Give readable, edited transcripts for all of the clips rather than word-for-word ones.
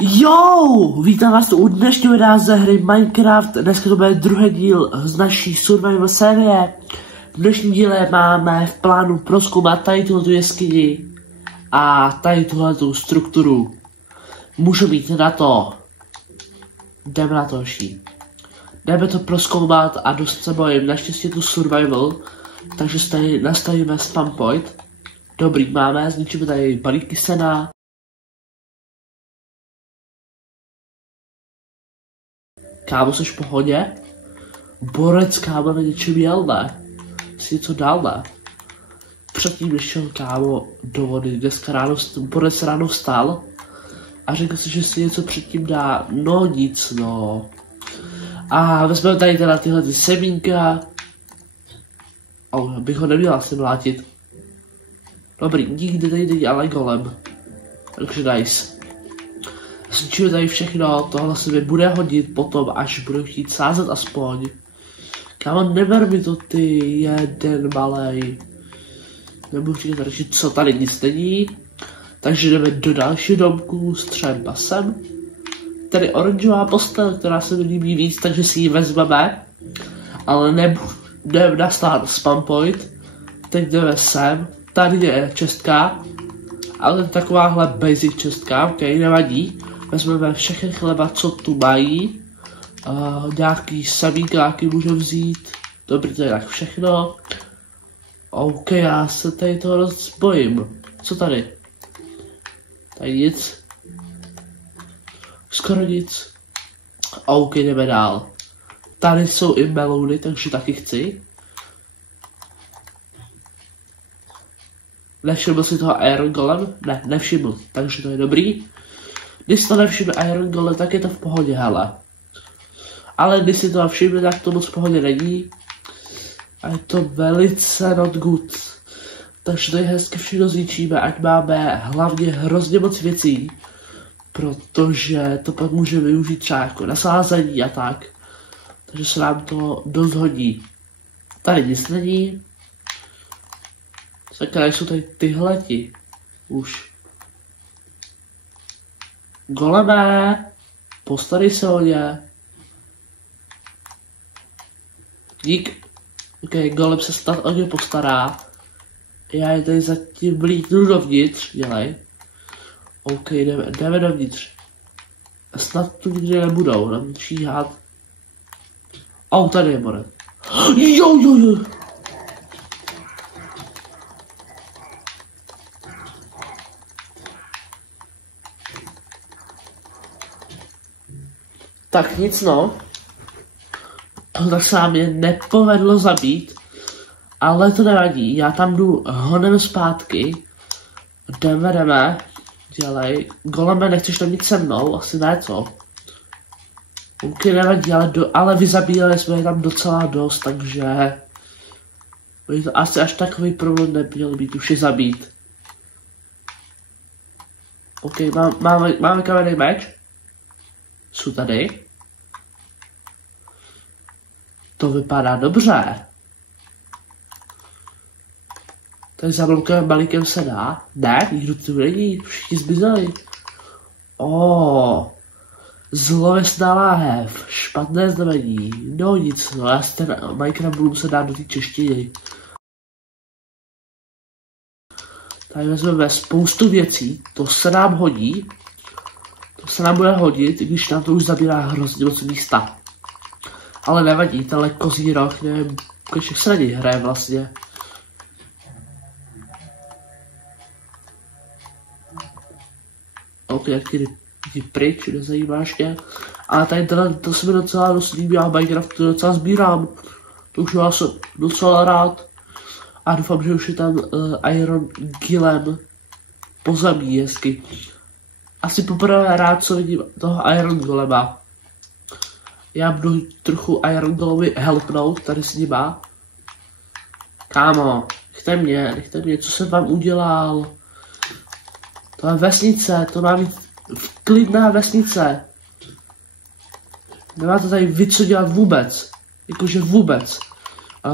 Jo, vítám vás tu u dnešního videa ze hry Minecraft. Dneska to bude druhý díl z naší survival série. V dnešním díle máme v plánu prozkoumat tady tuhletu jeskyni a tady tuhletu strukturu. Můžu mít na to. Jdeme na to, hoší. Jdeme to prozkoumat a dost se bojím. Naštěstí tu survival, takže tady nastavíme spam point. Dobrý, máme, zničíme tady balíky sena. Kámo, jsi v pohodě? Borec, kámo, na něčem jel, ne? Jsi něco dal, ne? Předtím, než šel, kámo, do vody, dneska ráno, Borec ráno vstal a řekl si, že si něco předtím dá. No nic, no. A vezmeme tady teda tyhle ty semínka. Bych ho neměl asi mlátit. Dobrý, nikdy tady není ale golem. Takže nice. Zničíme tady všechno, tohle se mi bude hodit potom, až budu chtít sázet aspoň. Kámo, neber mi to ty, jeden malej. Nebudu říkat radši, co tady nic není. Takže jdeme do dalšího domku s třempasem. Tady oranžová postel, která se mi líbí víc, takže si ji vezmeme. Ale nebudeme nastat spam point. Teď jdeme sem, tady je čestka. Ale takováhle basic čestka, ok, nevadí. Vezmeme všechny chleba, co tu mají. Nějaký semínkáky můžeme vzít. Dobrý, to je tak všechno. OK, já se tady toho dost bojím. Co tady? Tady nic. Skoro nic. OK, jdeme dál. Tady jsou i melouny, takže taky chci. Nevšiml si toho Iron Golem? Ne, nevšiml, takže to je dobrý. Když to nevšimne Iron Golem, tak je to v pohodě, hele. Ale když si to všimne, tak to moc v pohodě není. A je to velice not good. Takže tady hezky všechno zničíme, ať máme hlavně hrozně moc věcí. Protože to pak může využít třeba jako nasázení a tak. Takže se nám to dost hodí. Tady nic není. Sakra, jsou tady tyhleti. Už. Goleme, postarej se o ně. Dík. Ok, golem se snad o ně postará. Já je tady zatím vlítnu dovnitř, dělej. Ok, jdeme dovnitř. Snad tu nikdy nebudou, nám číhat. Tady je borec. Jo. Tak nic, no. Tak se nám je nepovedlo zabít. Ale to nevadí, já tam jdu honem zpátky. Jdeme. Dělej. Goleme, nechceš tam jít se mnou? Asi ne, co? OK, nevadí, ale vyzabíjeli jsme je tam docela dost, takže... to asi až takový problém neměl být, už je zabít. OK, máme kamenný meč. Jsou tady. To vypadá dobře. Tak zablokujeme balíkem se dá. Ne, nikdo tu není, všichni zmizeli. Zlověstná láhev, špatné znamení. No nic, no já si ten Minecraft budu muset dát do té češtiny. Tady vezmeme spoustu věcí, to se nám hodí. To se nám bude hodit, i když nám to už zabírá hrozně moc místa. Ale nevadí, tenhle kozí roh, nevím, kolik se na něj hraje vlastně. OK, jak ty pryč, nezajímáš mě. Ale tady to se mi docela dost líbí, já Minecraftu docela sbírám. To už já jsem docela rád. A doufám, že už je tam Iron Golem pozemí hezky. Asi poprvé rád, co vidím toho Iron Golema. Já budu trochu Iron Golemy helpnout tady s nima. Kámo, nechte mě, co jsem vám udělal. To je vesnice, to má být klidná vesnice. Nemáte tady vy co dělat vůbec. Jakože vůbec.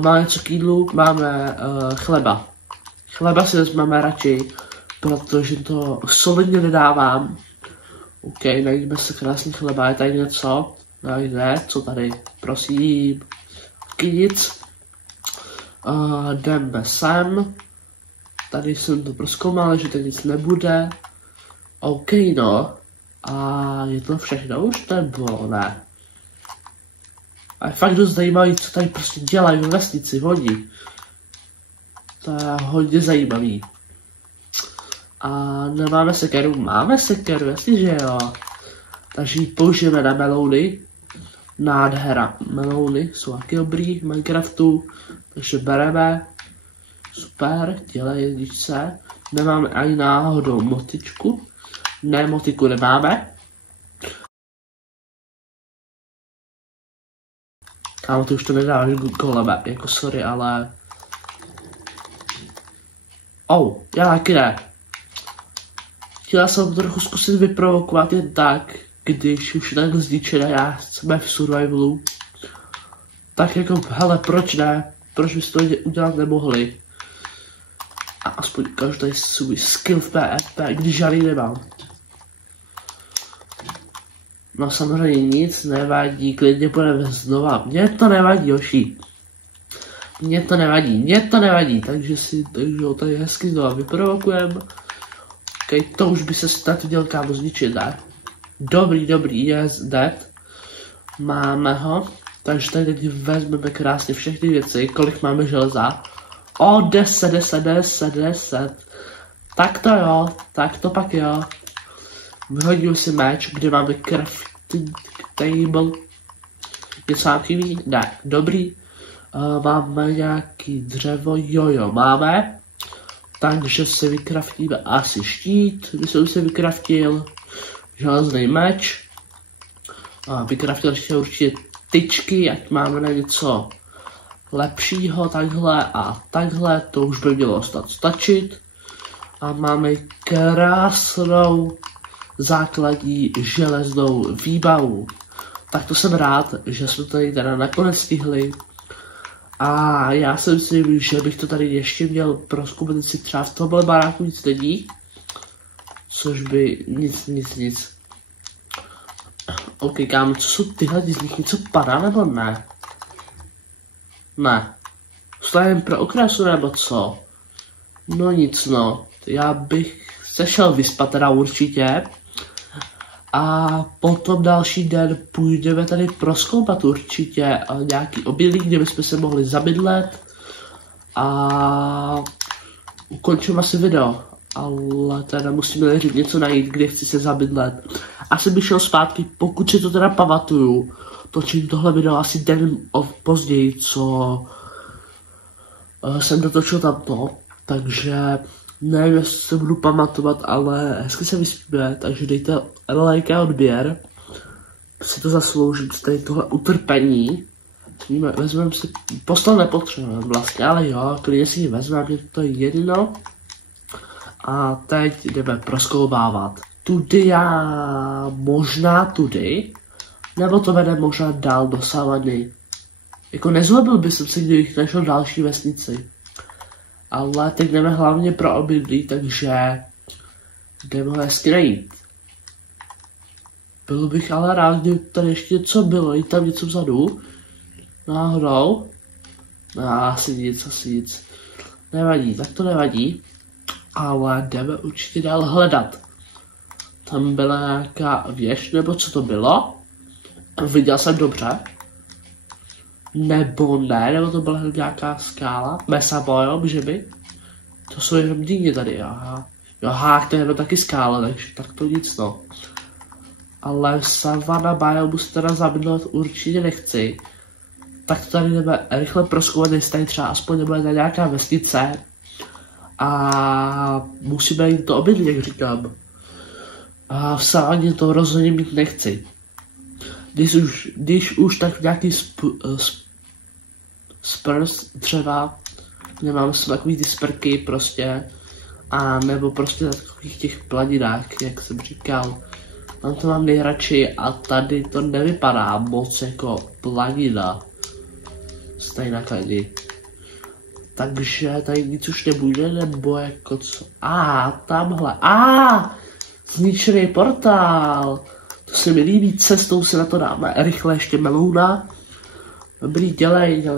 Máme něco k jídlu, máme chleba. Chleba si vezmeme radši, protože to solidně nedávám. OK, najíme se krásný chleba, je tady něco? Ne, co tady? Prosím. Nic. Jdeme sem. Tady jsem to prozkoumal, že tady nic nebude. OK, no. A je to všechno už, nebo ne? A je fakt dost zajímavý, co tady prostě dělají ve vesnici, oni. To je hodně zajímavý. A nemáme sekeru? Máme sekeru, jestliže jo. Takže ji použijeme na melouny. Nádhera. Melouny jsou taky dobrý v Minecraftu. Takže bereme. Super, dělej jedničce. Nemáme ani náhodou motičku. Ne, motiku nemáme. Kámo, ty už to nedáváš goleme, jako sorry, ale... já taky ne. Chtěla jsem trochu zkusit vyprovokovat jen tak, když už je takhle zničené, já jsme v survivalu. Tak jako, hele, proč ne? Proč byste to udělat nemohli? A aspoň každý svůj skill v PvP, když žádný nemám. No samozřejmě nic nevadí, klidně budeme znova. Mně to nevadí, Joši. Mně to nevadí, takže ho tady hezky znova vyprovokujeme. OK, to už by se snad udělal kámo zničit, ne? Dobrý, yes, dead. Máme ho. Takže tady teď vezmeme krásně všechny věci. Kolik máme železa? 10. Tak to jo, tak to pak jo. Vyhodím si meč, kde máme crafting table. Něco nám chybí? Ne, dobrý. Máme nějaký dřevo, jo, máme. Takže si vykraftíme asi štít, když jsem si vykraftil železný meč. Vykraftil ještě určitě tyčky, ať máme na něco lepšího, takhle a takhle, to už by mělo stačit. A máme krásnou základní železnou výbavu. Tak to jsem rád, že jsme tady teda nakonec stihli. A já si myslím, že bych to tady ještě měl prozkoumat, si třeba v tomhle baráku nic není. Což by nic. OK, kámo, co jsou tyhle, z nich něco padá nebo ne? Ne. Slavím pro okrasu nebo co? No nic no, já bych se šel vyspat teda určitě. A potom další den půjdeme tady prozkoumat určitě nějaký obilí, kde bychom se mohli zabydlet. A ukončím asi video. Ale teda musíme něco najít, kde chci se zabydlet. Asi bych šel zpátky, pokud si to teda pamatuju. Točím tohle video asi den později, co jsem dotočil tamto. Takže nevím, jestli se budu pamatovat, ale hezky se vyspíme, takže dejte like a odběr. Si to zasloužím, tady tohle utrpení. Vezmeme si, postel nepotřebujeme vlastně, ale jo, klidně si ji vezmeme, mě to je jedno. A teď jdeme prozkoumávat. Tudy možná tudy, nebo to vede možná dál do savany. Jako nezlobil bych se, kdybych našel další vesnici. Ale teď jdeme hlavně pro obydlí, takže jdeme ho hezky najít. Byl bych ale rád, kdyby tady ještě něco bylo, je tam něco vzadu. Náhodou. No, asi nic. Nevadí, tak to nevadí. Ale jdeme určitě dál hledat. Tam byla nějaká věž, nebo co to bylo? Viděl jsem dobře. Nebo ne, nebo to byla nějaká skála. Mesa bojom, že by? To jsou jenom dýně tady, aha. Aha, to je jenom taky skála, takže tak to nic no. Ale savana biomu se teda zabydlet určitě nechci. Tak to tady jdeme rychle prozkoumat, jestli tady třeba aspoň nebude nějaká vesnice. A musíme jít to obydlí, jak říkám. A v savaně to rozhodně mít nechci. Když už tak nějaký sprs třeba, nemám takový ty sprky prostě, a nebo prostě na takových těch planinách, jak jsem říkal. Tam to mám nejradši a tady to nevypadá moc jako planina. Stejně nakladí. Takže tady nic už nebude, nebo jako co? Tamhle. Zničený portál. To se mi líbí, cestou si na to dáme rychle ještě melouna. Dobrý, dělej.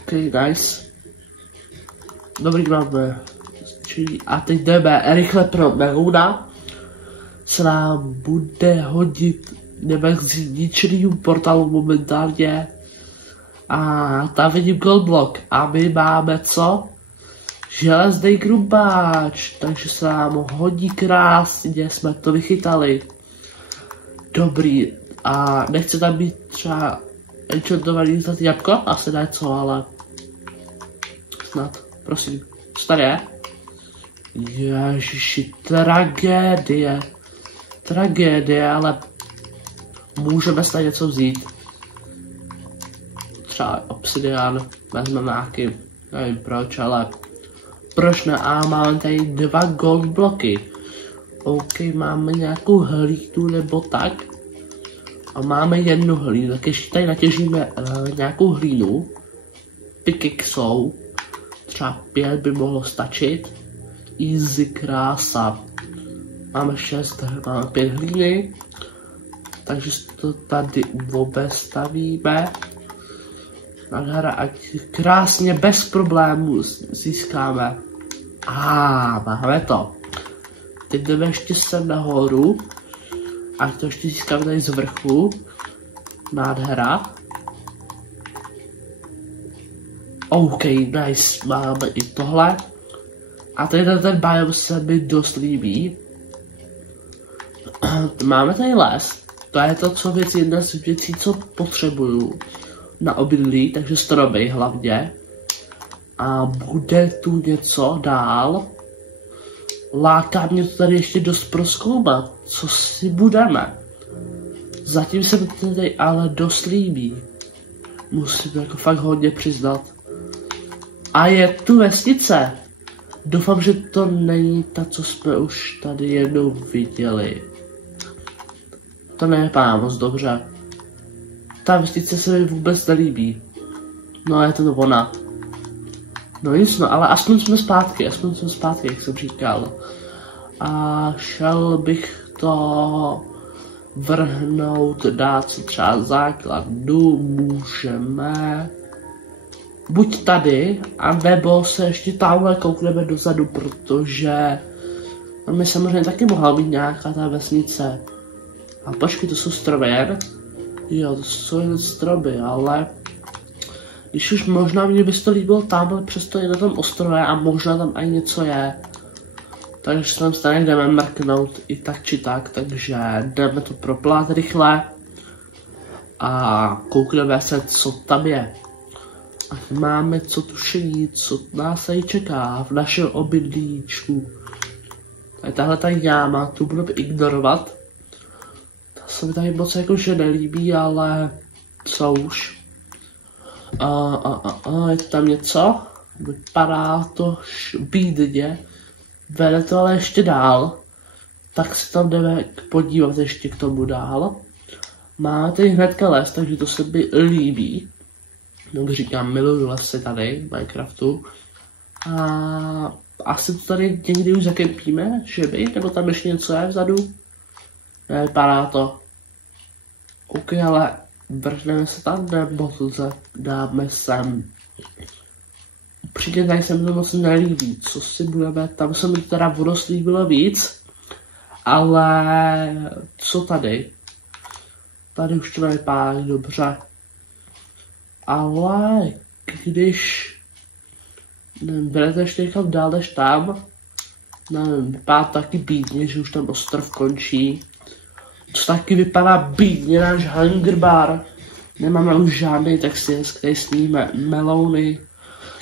Ok, nice. Dobrý, máme. A teď jdeme rychle pro melouna. Se nám bude hodit, jdeme k zničenýmu portálu momentálně. A tam vidím goldblock. A my máme co? Železný krumpáč, takže se nám hodí krásně, jsme to vychytali. Dobrý, a nechce tam být třeba enchantovaný zlatý jabko? Asi ne co, ale snad, prosím, co tady je? Ježiši, tragédie, ale můžeme snad něco vzít. Třeba obsidian, vezmeme nějaký, nevím proč, ale proč ne? A máme tady 2 gold bloky. OK, máme nějakou hlínu nebo tak. A máme 1 hlínu, tak ještě tady natěžíme nějakou hlínu. Pickaxou. Třeba 5 by mohlo stačit. Easy, krása. Máme 6, máme 5 hlíny. Takže to tady obestavíme. Nádhera, ať krásně bez problémů získáme. Máme to. Teď jdeme ještě sem nahoru. Ať to ještě získáme tady z vrchu. Nádhera. OK, nice, máme i tohle. A tady ten biom se mi dost líbí. Máme tady les. To je to, co jedna z věcí, co potřebuju na obydlí, takže stromy hlavně. A bude tu něco dál. Láká mě to tady ještě dost prozkoumat, co si budeme. Zatím se mi to tady ale dost líbí. Musím jako fakt hodně přiznat. A je tu vesnice. Doufám, že to není ta, co jsme už tady jednou viděli. To nevypadá moc dobře. Ta vesnice se mi vůbec nelíbí. No, je to ona. No nic, no, ale aspoň jsme zpátky, jak jsem říkal. A šel bych to vrhnout, dát si třeba základnu, můžeme. Buď tady, anebo se ještě tamhle koukneme dozadu, protože tam by samozřejmě taky mohla být nějaká ta vesnice. A počkej, to jsou stromy jen? Jo, to jsou jen stromy, ale když už možná mě by to líbilo tamhle, přesto je na tom ostrově a možná tam ani něco je. Takže se tam stejně jdeme mrknout i tak či tak, takže jdeme to proplát rychle a koukneme se, co tam je. Ať máme co tušení, co nás tady čeká v našem obydlíčku. Tady tahle ta jáma, tu budeme ignorovat. Ta se mi tady moc jakože nelíbí, ale co už. Je tam něco? Vypadá to bídně. Vede to ale ještě dál. Tak se tam jdeme podívat ještě k tomu dál. Máme tady hnedka les, takže to se mi líbí. Jak říkám, miluju lesy tady v Minecraftu. A asi to tady někdy už zakempíme, že by? Nebo tam ještě něco je vzadu? Nevypadá to. OK, ale vrhneme se tam, nebo to dáme sem. Upřímně tady se mi to moc nelíbí, co si budeme, tam se mi teda dost líbilo víc. Ale co tady? Tady už to nevypadá dobře. Ale když berete ještě někam dál než tam, nevím, vypadá to taky bídně, že už tam ostrov končí. To taky vypadá bídně, náš hunger bar. Nemáme už žádný, tak si hezky sníme melouny.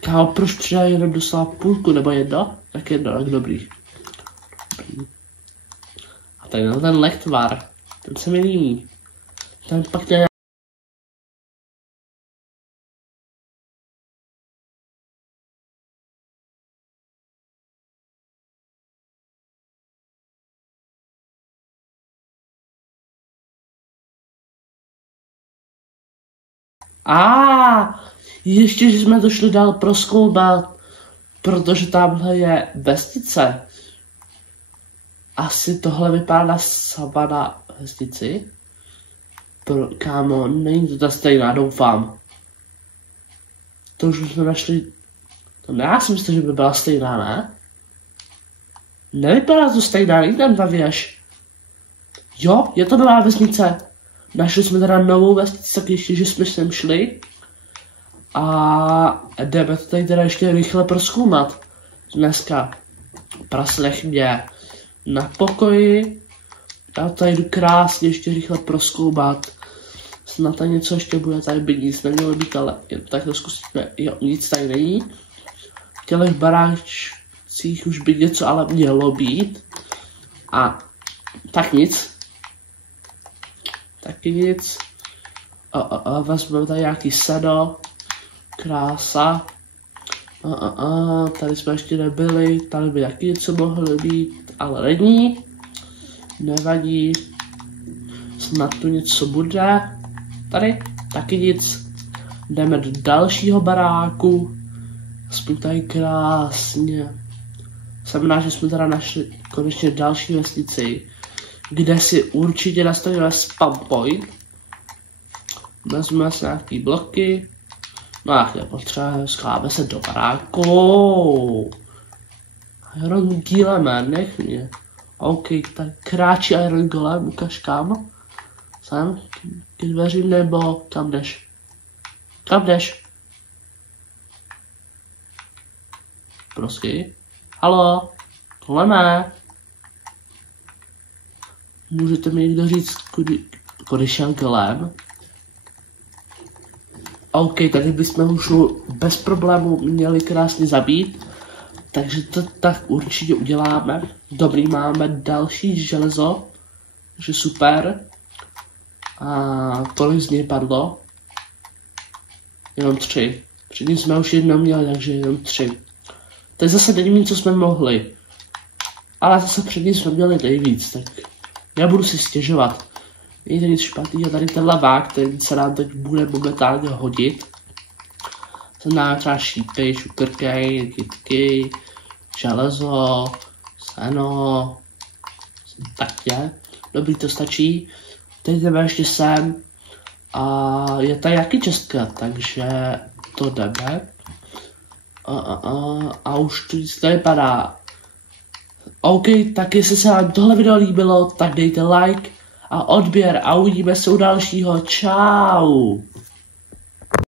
Kámo, proč přidají jenom dosávat půlku nebo jedno? Tak jedno, tak dobrý. A tady ten lektvar, ten se mi líbí. Ten pak nějak... Ještě, že jsme to šli dál prozkoumat, protože tamhle je vesnice. asi tohle vypadá na savana vesnici. Kámo, není to ta stejná, doufám. To už jsme našli. No, já si myslím, že by byla stejná, ne? Nevypadá to stejná, jít tam ta věž. Jo, je to nová vesnice. Našli jsme teda novou vesnici, tak ještě, že jsme sem šli. A jdeme to tady teda ještě rychle prozkoumat. Dneska. Praslech mě na pokoji. Já tady jdu krásně ještě rychle prozkoumat. Snad tady něco ještě bude, tady by nic nemělo být, ale tak to zkusíme. Jo, nic tady není. V těch baráčcích už by něco ale mělo být. A tak nic. Taky nic. Vezmeme tady nějaký seno. Krása. Tady jsme ještě nebyli. Tady by taky něco mohlo být, ale není. Nevadí. Snad tu něco bude. Tady taky nic. Jdeme do dalšího baráku. Aspoň tady krásně. Znamená, že jsme teda našli konečně další vesnici, kde si určitě nastavíme spam point. Vezmeme si nějaký bloky. No a nepotřebujeme, schláme se do baráku. Iron Golem, nech mě. OK, tak kráčí Iron Golem, ukaž kam. Sem, k dveřím nebo kam jdeš? Kam jdeš? Prosky? Halo? Goleme? Můžete mi někdo říct, kudy šel Golem? OK, tady bychom už bez problému měli krásně zabít. Takže to tak určitě uděláme. Dobrý, máme další železo. Takže super. A tolik z něj padlo. Jenom 3. Předtím jsme už jedno měli, takže jenom 3. To je zase nejméně, co jsme mohli. Ale zase předtím jsme měli nejvíc, tak nebudu si stěžovat. Není to nic špatného, tady ten lavák, který se nám teď bude momentálně hodit. To nám třeba šípy, šukrkej, kytky, železo, seno, tak je. Dobrý, to stačí. Teď jdeme ještě sem. A je tady jaký česká, takže to jdeme. A už to nic nevypadá. OK, tak jestli se vám tohle video líbilo, tak dejte like a odběr a uvidíme se u dalšího. Čau!